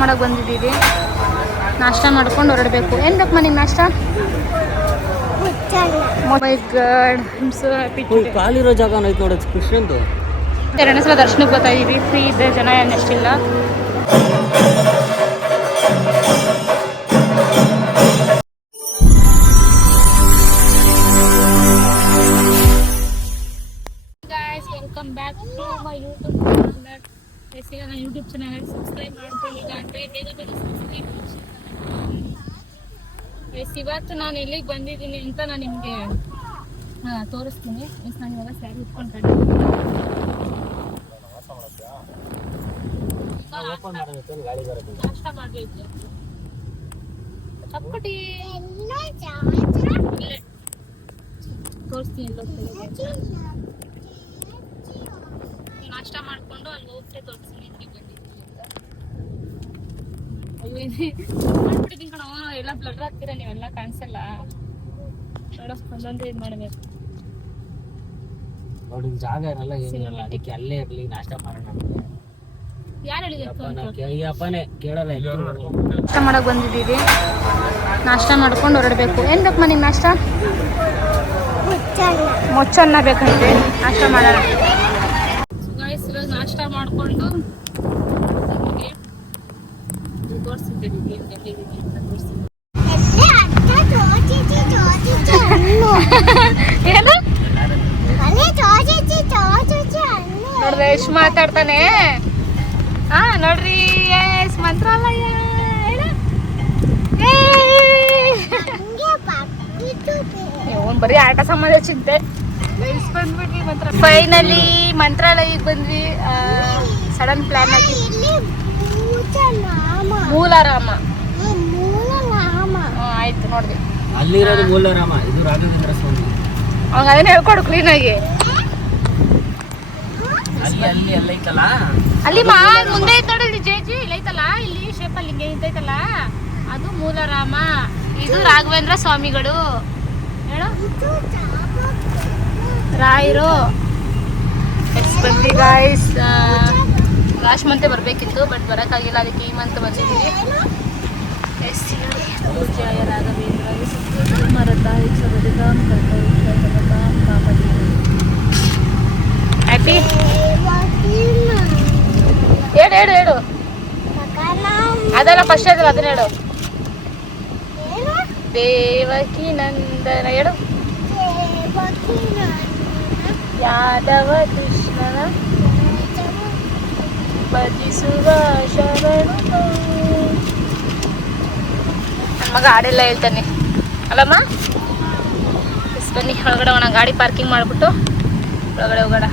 ಮಾಡಕ್ಕೆ ಬಂದಿದ್ದೀವಿ. ನಾಷ್ಟ ಮಾಡ್ಕೊಂಡು ಹೊರಡಬೇಕು. ಏನು ಬೇಕು ಮನೆಗೆ ನಾಷ್ಟ? ಮೈ ಗಾಡ್, ಐಮ್ ಸೋ ಹ್ಯಾಪಿ. ಕಾಲಿರೋ ಜಾಗ ಐತೆ ನೋಡೋದು ಕೃಷ್ಣಂದು. ಎರಡನೇ ಸಲ ದರ್ಶನಕ್ಕೆ ಬರ್ತಾ ಇದ್ದೀವಿ. ಫ್ರೀ ಇದೆ, ಜನ ಏನಷ್ಟಿಲ್ಲ. Welcome back to my YouTube channel. ಬೇಸಿಗೆ ನನ್ನ ಯೂಟ್ಯೂಬ್ ಚಾನಲ್ ಸಬ್ಸ್ಕ್ರೈಬ್ ಮಾಡ್ಕೊಳ್ಳಿ. ಬೇಗ ಸಬ್ಸ್ಕ್ರೈಬ್ ಮಾಡಿ. ಇವತ್ತು ನಾನು ಎಲ್ಲಿಗೆ ಬಂದಿದ್ದೀನಿ ಅಂತ ನಾನು ನಿಮಗೆ ತೋರಿಸ್ತೀನಿ. ನಾನು ಇವಾಗ ಸ್ಯಾರಿ ಉಟ್ಕೊಂಡು ನಾಷ್ಟ ಮಾಡಬೇಕು. ಚಪ್ಪಟಿ ತೋರಿಸ್ತೀನಿ. ನಾಷ್ಟ ಮಾಡ್ಕೊಂಡು ಅಲ್ಲಿ ಹೋಗ್ತೇ ತೋರಿಸ್ತೀನಿ ಮಾಡ್ಬಿಟ್ಟಿದ್ದೀನಿ ಕಣ. ಎಲ್ಲ ಬ್ಲರ್ ಆಗ್ತೀರಾ ನೀವೆಲ್ಲ, ಕಾಣಿಸಲ್ಲ ನೋಡೋ. ಒಂದೊಂದೇ ಇದು ಮಾಡಬೇಕು ನೋಡಿ. ಜಾಗ ಇರಲ್ಲ, ಏನಿರಲ್ಲ, ಅದಕ್ಕೆ ಅಲ್ಲೇ ಇರ್ಲಿ, ನಾಷ್ಟ ಮಾಡೋಣ. ಯಾರು ಹೇಳಿದ್ರು? ಅಪ್ಪನೇ ಕೇಳಲ್ಲ. ನಾಷ್ಟ ಮಾಡಕ್ ಬಂದಿದ್ದೀವಿ. ನಾಷ್ಟ ಮಾಡ್ಕೊಂಡು ಹೊರಡಬೇಕು. ಏನು ಬೇಕು ಮನೆಗೆ ನಾಷ್ಟ? ಮೊಚ್ಚನ್ನ ಬೇಕಂತೆ. ನಾಷ್ಟ ಮಾಡೋಣ. ನಾಷ್ಟ ಮಾಡಿಕೊಂಡು ತೋರಿಸಿದ್ದೀನಿ. ನೋಡ್ರಿ ಎಷ್ಟು ಮಾತಾಡ್ತಾನೆ. ನೋಡ್ರಿ ಎಸ್ ಮಂತ್ರಾಲಯ. ಬರೀ ಆಟ ಸಾಮಾನ್ಯ ಚಿಂತೆ. ಫೈನಲಿ ಮಂತ್ರಾಲಯಕ್ಕೆ ಬಂದ್ವಿ. ಸಡನ್ ಪ್ಲಾನ್ ಆಗಿ ಮೂಲರಾಮ. ಆಯ್ತು ನೋಡ್ರಿ, ಅಲ್ಲಿರೋದು ಮೂಲರಾಮ, ಇದು ರಾಘವೇಂದ್ರ ಸ್ವಾಮಿ. ಅವಾಗ ಅದನ್ನ ಹೇಳ್ಕೊಡು ಕ್ಲೀನ್ ಆಗಿ. ಅಲ್ಲಿ ಐತಲ್ಲ, ಅಲ್ಲಿ ಮುಂದೆ ಐತ್ ನೋಡಿ, ಜೇಜಿ ಇಲ್ಲಿ ಐತಲ್ಲ, ಇಲ್ಲಿ ಶೇಪಲ್ಲಿ ಹಿಂಗೆ ನಿಂತೈತಲ್ಲ, ಅದು ಮೂಲರಾಮ. ಇದು ರಾಘವೇಂದ್ರ ಸ್ವಾಮಿಗಳು. ಹೇಳು ರಾಯರು. ಎಸ್ ಬಂದ್ವಿ ಗಾಯ್ಸ್. ಲಾಸ್ಟ್ ಮಂತೆ ಬರಬೇಕಿತ್ತು, ಬಟ್ ಬರೋಕ್ಕಾಗಿಲ್ಲ. ಅದಕ್ಕೆ ಈ ಮಂತ್ ಬಂದಿದ್ದೀವಿ. ಎಸ್ ಜಯ ರಾಘವೇಂದ್ರ ಹ್ಯಾಪಿ. ಹೇಳು ಹೇಳು ಹೇಳು. ಅದೆಲ್ಲ ಫಸ್ಟ್ ಅದಲ್ಲ, ಅದನ್ನ ಹೇಳು. ದೇವಕಿ ನಂದನ ಹೇಳು. ಯಾದವ ಕೃಷ್ಣನ ಭಜಿಸುವ ಶರಣು. ನನ್ನ ಮಗ ಹಾಡೆಲ್ಲ ಹೇಳ್ತಾನೆ ಅಲ್ಲಮ್ಮ. ಬನ್ನಿ ಒಳಗಡೆ ಹೋಗೋಣ. ಗಾಡಿ ಪಾರ್ಕಿಂಗ್ ಮಾಡಿಬಿಟ್ಟು ಒಳಗಡೆ ಹೋಗೋಣ.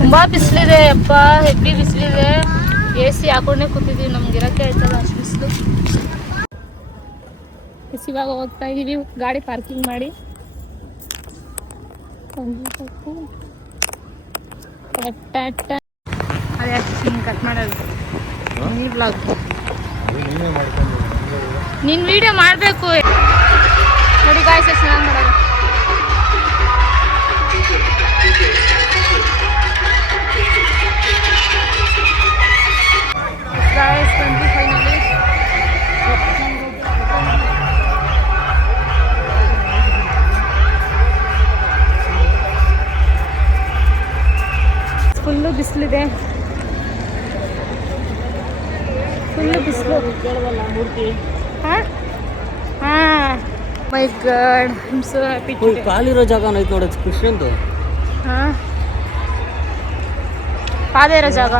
ತುಂಬ ಬಿಸಿಲಿದೆ ಅಪ್ಪ, ಹೆವಿ ಬಿಸಿಲಿದೆ. AC ಹಾಕೊಂಡೇ ಕೂತಿದ್ದೀವಿ, ನಮ್ಗೆ ಇರೋಕ್ಕೆ ಆಯ್ತಲ್ಲ ಅಷ್ಟು ಬಿಸಿಲು. ಇವಾಗ ಹೋಗ್ತಾ ಇದ್ದೀವಿ ಗಾಡಿ ಪಾರ್ಕಿಂಗ್ ಮಾಡಿ. ಅದೇ ಕಟ್ ಮಾಡೋದು. ನೀ ಬ್ಲಾಗ್ ನಿನ್ನ ವಿಡಿಯೋ ಮಾಡಬೇಕು ನೋಡಿ ಗಾಯ್ಸ್. ಚೆನ್ನಾಗಿ ಮಾಡೋದು. ಗಾಯ್ಸ್ ಬಂದು ಫೈನಲಿ ಫುಲ್ಲು ಬಿಸಿಲಿದೆ, ಫುಲ್ಲು ಬಿಸಿಲು. ಹಾಂ ಹಾಂ my god, I'm so happy. ಕಾಲಿರೋ ಜಾಗ ಐತೆ ನೋಡೋದು ಕೃಷ್ಣಂದು. ಹಾಂ ಪಾದ ಇರೋ ಜಾಗ.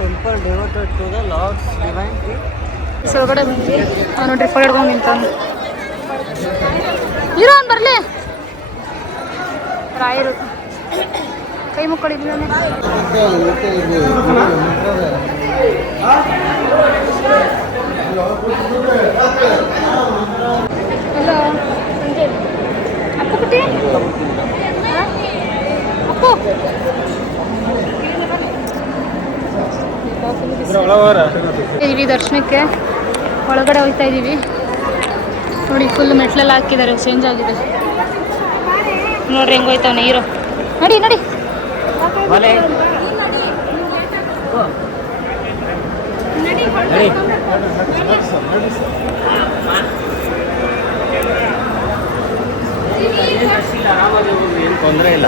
Temple devoted to the lord's divine tree. ಒಳಗಡೆ ಬಂದ್ವಿ. ಅವನು ಟ್ರಿಪ್ ಹಿಡ್ಕೊಂಡು ನಿಂತಾನು. ಇರೋ ಅವ್ನು ಬರಲಿ. ರಾಯರು ಕೈ ಮುಕ್ಕೊಂಡಿದ್ದಾನೆ. ಹಲೋ ಅಪ್ಪು ಕುಟ್ಟಿ, ಅಪ್ಪು ಇದೀವಿ ದರ್ಶನಕ್ಕೆ. ಒಳಗಡೆ ಹೋಗ್ತಾ ಇದ್ದೀವಿ ನೋಡಿ. ಫುಲ್ ಮೆಟ್ಲೆಲ್ಲ ಹಾಕಿದ್ದಾರೆ, ಚೇಂಜ್ ಆಗಿದೆ ನೋಡ್ರಿ. ಹೆಂಗೆ ಹೋಯ್ತಾವನೆ ಹೀರೋ. ನಡಿ ನಡಿ. ನಡಿ ಏನು ತೊಂದರೆ ಇಲ್ಲ.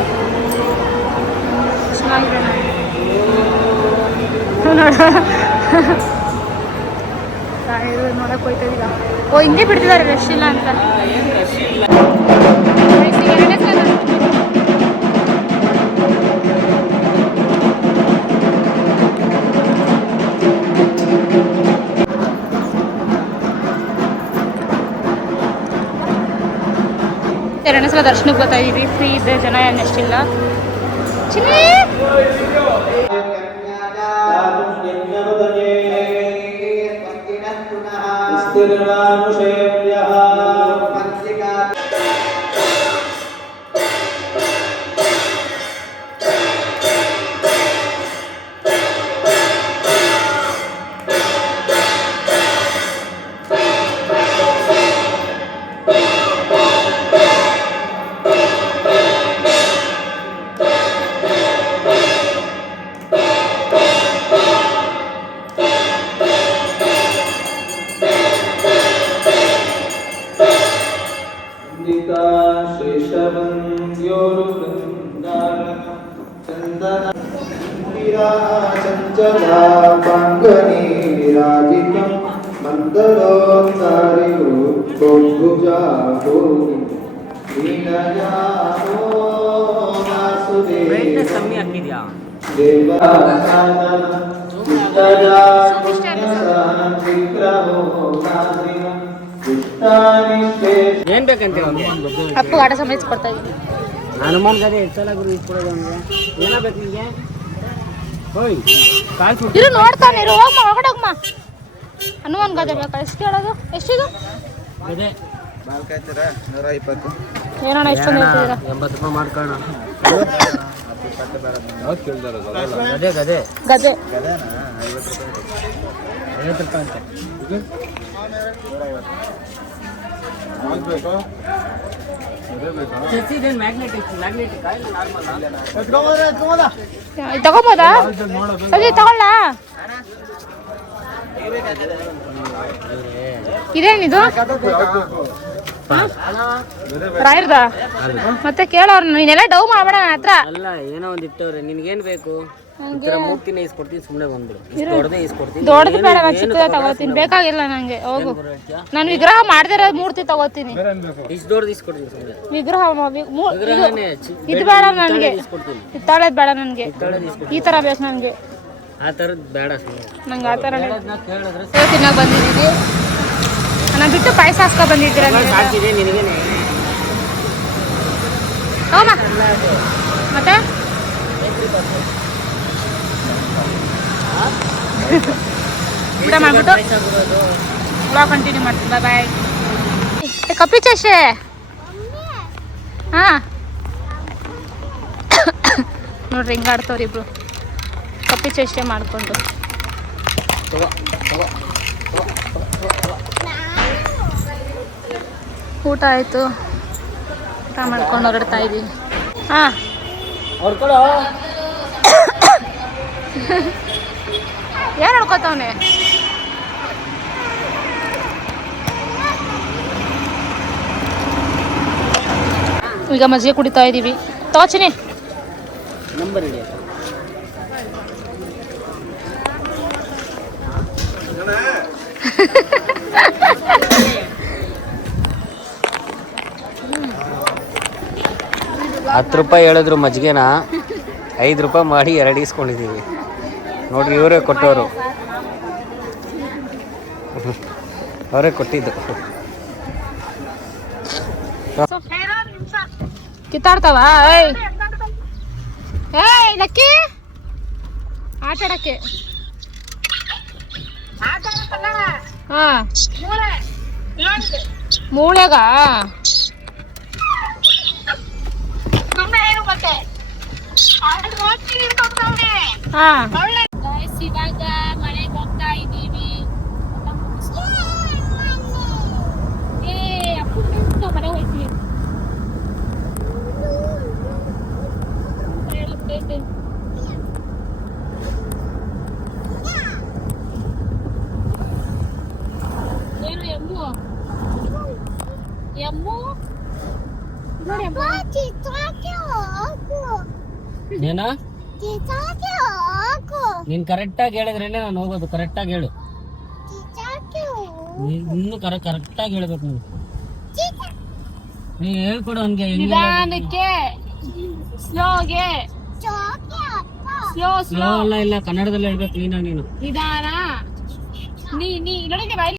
ನೋಡಕ್ ಹೋಯ್ತಾ ಇದೀಗ. ಓ ಹಿಂಗೆ ಬಿಡ್ತಿದ್ದಾರೆ ರಶ್ ಇಲ್ಲ ಅಂತ. ಎರಡನೇ ಸಲ ದರ್ಶನಕ್ಕೆ ಬರ್ತಾ ಇದೀವಿ. ಫ್ರೀ ಇದೆ, ಜನ ಏನು ಎಷ್ಟಿಲ್ಲ. ಚಿನ್ನಿ ಬ್ರೈಟ್ನೆಸ್ ಕಮ್ಮಿ ಹಾಕಿದ್ಯಾ? ಏನ್ ಬೇಕಂತ ಅಪ್ಪ ಆಟ ಸಂಭಾಳಿಸ್ಕೊಡ್ತಾ ಇದ್ದೀನಿ. ಹನುಮಾನ್ ಗಾಡಿ ಎಷ್ಟು ಸಲ ಗುರು ಇಟ್ಕೊಡೋದು ಅಂದ್ರೆ ಏನಾಗಬೇಕು ನಿಮಗೆ? ಹೋಯ್ ಕಾಲು ಇರು ನೋಡ್ತಾನೆ ಇರು. ಹೋಗಮ್ಮ ಒಳಗಡೆ ಹೋಗಮ್ಮ. ಹನುಮಾನ್ ಗಾದೆ ಬೇಕಾ? ಎಷ್ಟು ಹೇಳೋದು? ಎಷ್ಟಿದು? ಅದೇ ಏನಣ್ಣ ಇಷ್ಟೊಂದು ಹೇಳ್ತಿದ್ದೀರಾ? 80 ರೂಪಾಯಿ ಮಾಡ್ಕೋಣ. ಗದೆ ಗದೆ ಗದೆ 50 ರೂಪಾಯಿ ಅಂತೆ. ತಗೋಬೋದಾ? ಸರಿ ತಗೊಳ್ಳ. ಇದೇನಿದು? ರಾಯರ್ದ? ಮತ್ತೆ ಕೇಳೋರು ನೀನೆಲ್ಲ ಡವ್ ಮಾಡ್ಬೇಡ ನನ್ನ ಹತ್ರ. ಅಲ್ಲ ಏನೋ ಒಂದು ಇಟ್ಟವ್ರೆ. ನಿನ್ಗೇನ್ ಬೇಕು? ಮೂರ್ತಿನ ಇಸ್ಕೊಡ್ತೀನಿ, ಸುಮ್ಮನೆ ಬಂದ್ಬಿಡು. ದೊಡ್ಡದೇ ಇಸ್ಕೊಡ್ತೀನಿ. ದೊಡ್ಡದು ಬೇಡ, ನಾನು ಚಿಕ್ಕದ ತಗೋತೀನಿ. ಬೇಕಾಗಿಲ್ಲ ನಂಗೆ. ಹೋಗು, ನಾನು ವಿಗ್ರಹ ಮಾಡ್ದಿರೋ ಮೂರ್ತಿ ತಗೋತೀನಿ. ಇಷ್ಟು ದೊಡ್ಡದು ಇಸ್ಕೊಡ್ತೀನಿ ಸುಮ್ಮನೆ. ವಿಗ್ರಹ ಇದು ಬೇಡ ನನಗೆ. ಹಿತ್ತಾಳೆದ್ ಬೇಡ ನನಗೆ. ಈ ತರ ಬೇಕು ನನಗೆ. ಆ ಥರದ್ದು ಬೇಡ ನಂಗೆ. ಆ ಥರ ತಿನ್ನಕ್ಕೆ ಬಂದಿದ್ದೀವಿ. ನಾನು ಬಿಟ್ಟು ಪಾಯಸ ಹಾಸ್ಕೊ ಬಂದಿದ್ದೀರ. ಸಾಕಿದೆ ನಿನಗೇನೆ. ಹೌದಾ? ಮತ್ತೆ ಊಟ ಮಾಡ್ಬಿಟ್ಟು ಬ್ಲಾಗ್ ಕಂಟಿನ್ಯೂ ಮಾಡ್ತೀನಿ. ಬಾಯ್ ಬಾಯ್. ಕಪ್ಪಿ ಚೇಷೆ. ಹಾಂ ನೋಡ್ರಿ ಹಿಂಗೆ ಆಡ್ತವ್ರಿ ಇಬ್ರು ಕಪ್ಪಿ ಚೇಷ್ಟೆ ಮಾಡಿಕೊಂಡು. ಊಟ ಆಯಿತು. ಊಟ ಮಾಡ್ಕೊಂಡು ಹೊರಡ್ತಾ ಇದ್ದೀವಿ. ಹಾಂ ಏನು ನೋಡ್ಕೊತಾವನೆ? ಈಗ ಮಜ್ಜಿಗೆ ಕುಡಿತಾ ಇದ್ದೀವಿ. ತೋಚಿನಿ ನಂಬರ್ ಇಡಿ. ₹10 ಹೇಳಿದ್ರು ಮಜ್ಜಿಗೆನ 5 ರೂಪಾಯಿ ಮಾಡಿ 2 ಇಸ್ಕೊಂಡಿದ್ದೀವಿ ನೋಡ್ರಿ. ಇವರೇ ಕೊಟ್ಟವರು, ಅವರೇ ಕೊಟ್ಟಿದ್ದು. ಕಿತ್ತಾಡ್ತಾವ? ಏಯ್ ಲಕ್ಕಿ ಆಟಾಡಕ್ಕೆ. ಹಾಂ ಮೂಳೆಗ ಹಾಂ. ಇವಾಗ ಮನೆಗೆ ಹೋಗ್ತಾ ಇದ್ದೀವಿ. ಮನೆ ಹೋಗ್ತೀವಿ. ಎಮ್ಮು ನೋಡಿ ಅಮ್ಮ. ಏನ ನೀನ್ ಕರೆಕ್ಟಾಗಿ ಹೇಳಿದ್ರೇನೆ ನಾನು ಹೋಗೋದು. ಕರೆಕ್ಟಾಗಿ ಹೇಳು. ಇನ್ನು ಕರೆಕ್ಟಾಗಿ ಹೇಳ್ಬೇಕು ನೀನು. ನೀ ಹೇಳ್ಕೊಡು ಅವನ್ಗೆ. ನಿಧಾನಕ್ಕೆ ಸ್ಲೋಗೆ ಸ್ಲೋ ಸ್ಲೋ ಅಲ್ಲ, ಇಲ್ಲ ಕನ್ನಡದಲ್ಲಿ ಹೇಳ್ಬೇಕು ನೀನು. ನಿಧಾನ. ನೀ ನೋಡಿ ಬಾಯಿ